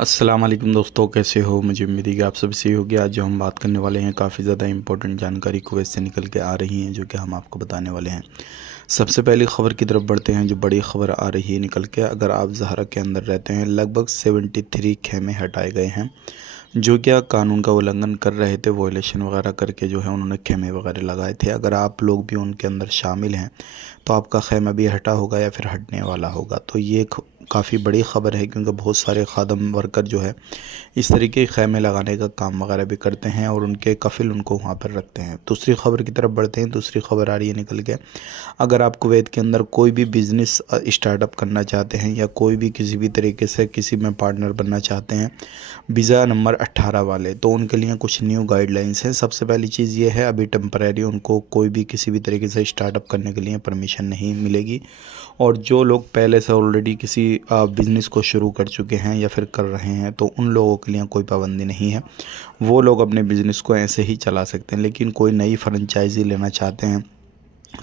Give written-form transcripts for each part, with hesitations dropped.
अस्सलाम वालेकुम दोस्तों, कैसे हो। मुझे उम्मीद है कि आप सब सही होगी। आज जो हम बात करने वाले हैं काफ़ी ज़्यादा इंपॉर्टेंट जानकारी कुवैत से निकल के आ रही हैं, जो कि हम आपको बताने वाले हैं। सबसे पहली खबर की तरफ बढ़ते हैं। जो बड़ी खबर आ रही है निकल के, अगर आप ज़हरा के अंदर रहते हैं, लगभग 73 खेमे हटाए गए हैं जो क्या कानून का उल्लंघन कर रहे थे। वॉयलेशन वगैरह करके जो है उन्होंने खेमे वगैरह लगाए थे। अगर आप लोग भी उनके अंदर शामिल हैं तो आपका खेमा भी हटा होगा या फिर हटने वाला होगा। तो ये काफ़ी बड़ी ख़बर है, क्योंकि बहुत सारे खादम वर्कर जो है इस तरीके के खैमे लगाने का काम वगैरह भी करते हैं और उनके कफ़िल उनको वहाँ पर रखते हैं। दूसरी ख़बर की तरफ बढ़ते हैं। दूसरी ख़बर आ रही है निकल के, अगर आप कुवैत के अंदर कोई भी बिज़नेस स्टार्टअप करना चाहते हैं या कोई भी किसी भी तरीके से किसी में पार्टनर बनना चाहते हैं वीज़ा नंबर 18 वाले, तो उनके लिए कुछ न्यू गाइडलाइंस हैं। सबसे पहली चीज़ ये है, अभी टेम्परेरी उनको कोई भी किसी भी तरीके से स्टार्टअप करने के लिए परमिशन नहीं मिलेगी। और जो लोग पहले से ऑलरेडी किसी बिज़नेस को शुरू कर चुके हैं या फिर कर रहे हैं, तो उन लोगों के लिए कोई पाबंदी नहीं है। वो लोग अपने बिज़नेस को ऐसे ही चला सकते हैं। लेकिन कोई नई फ्रेंचाइजी लेना चाहते हैं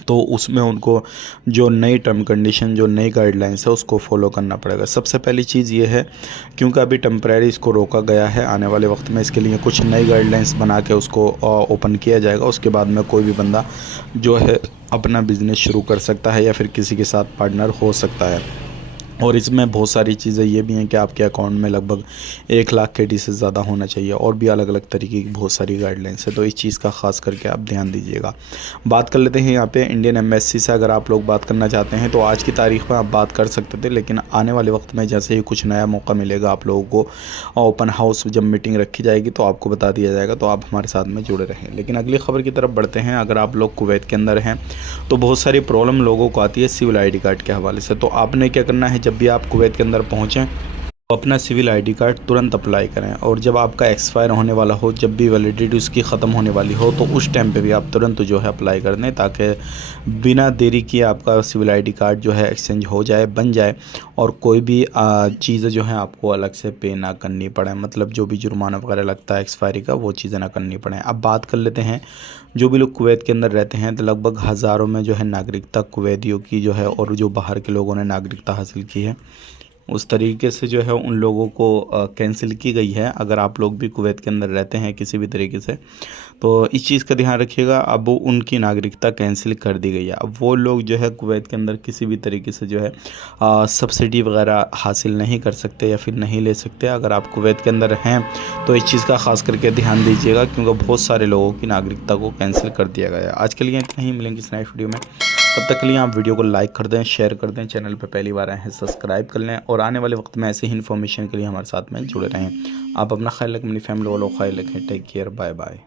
तो उसमें उनको जो नई टर्म कंडीशन, जो नई गाइडलाइंस है, उसको फॉलो करना पड़ेगा। सबसे पहली चीज़ ये है, क्योंकि अभी टेम्परेरी इसको रोका गया है, आने वाले वक्त में इसके लिए कुछ नई गाइडलाइंस बना के उसको ओपन किया जाएगा। उसके बाद में कोई भी बंदा जो है अपना बिज़नेस शुरू कर सकता है या फिर किसी के साथ पार्टनर हो सकता है। और इसमें बहुत सारी चीज़ें ये भी हैं कि आपके अकाउंट में लगभग 1 लाख KD से ज़्यादा होना चाहिए, और भी अलग अलग तरीके की बहुत सारी गाइडलाइंस है। तो इस चीज़ का ख़ास करके आप ध्यान दीजिएगा। बात कर लेते हैं यहाँ पे इंडियन एम्बेसी से। अगर आप लोग बात करना चाहते हैं तो आज की तारीख़ में आप बात कर सकते थे, लेकिन आने वाले वक्त में जैसे ही कुछ नया मौका मिलेगा आप लोगों को, ओपन हाउस जब मीटिंग रखी जाएगी तो आपको बता दिया जाएगा। तो आप हमारे साथ में जुड़े रहें। लेकिन अगली खबर की तरफ बढ़ते हैं। अगर आप लोग कुवैत के अंदर हैं तो बहुत सारी प्रॉब्लम लोगों को आती है सिविल ID कार्ड के हवाले से। तो आपने क्या करना है, जब भी आप कुवैत के अंदर पहुँचें तो अपना सिविल ID कार्ड तुरंत अप्लाई करें। और जब आपका एक्सपायर होने वाला हो, जब भी वैलिडिटी उसकी ख़त्म होने वाली हो, तो उस टाइम पे भी आप तुरंत जो है अप्लाई कर दें, ताकि बिना देरी किए आपका सिविल ID कार्ड जो है एक्सचेंज हो जाए, बन जाए, और कोई भी चीज़ें जो हैं आपको अलग से पे ना करनी पड़े। मतलब जो भी जुर्माना वगैरह लगता है एक्सपायरी का, वो चीज़ें ना करनी पड़ें। अब बात कर लेते हैं, जो भी लोग कुवैत के अंदर रहते हैं, तो लगभग हज़ारों में जो है नागरिकता कुवैतियों की जो है, और जो बाहर के लोगों ने नागरिकता हासिल की है उस तरीके से जो है उन लोगों को कैंसिल की गई है। अगर आप लोग भी कुवैत के अंदर रहते हैं किसी भी तरीके से, तो इस चीज़ का ध्यान रखिएगा। अब उनकी नागरिकता कैंसिल कर दी गई है। अब वो लोग जो है कुवैत के अंदर किसी भी तरीके से जो है सब्सिडी वगैरह हासिल नहीं कर सकते या फिर नहीं ले सकते। अगर आप कुवैत के अंदर हैं तो इस चीज़ का ख़ास करके ध्यान दीजिएगा, क्योंकि बहुत सारे लोगों की नागरिकता को कैंसिल कर दिया गया है। आज के लिए इतना ही, मिलेंगे इस नए वीडियो में। तब तक के लिए आप वीडियो को लाइक कर दें, शेयर कर दें, चैनल पर पहली बार आए हैं सब्सक्राइब कर लें, और आने वाले वक्त में ऐसे ही इन्फॉर्मेशन के लिए हमारे साथ में जुड़े रहें। आप अपना ख्याल रखें, अपनी फैमिली वालों का ख्याल रखें। Take care, bye bye.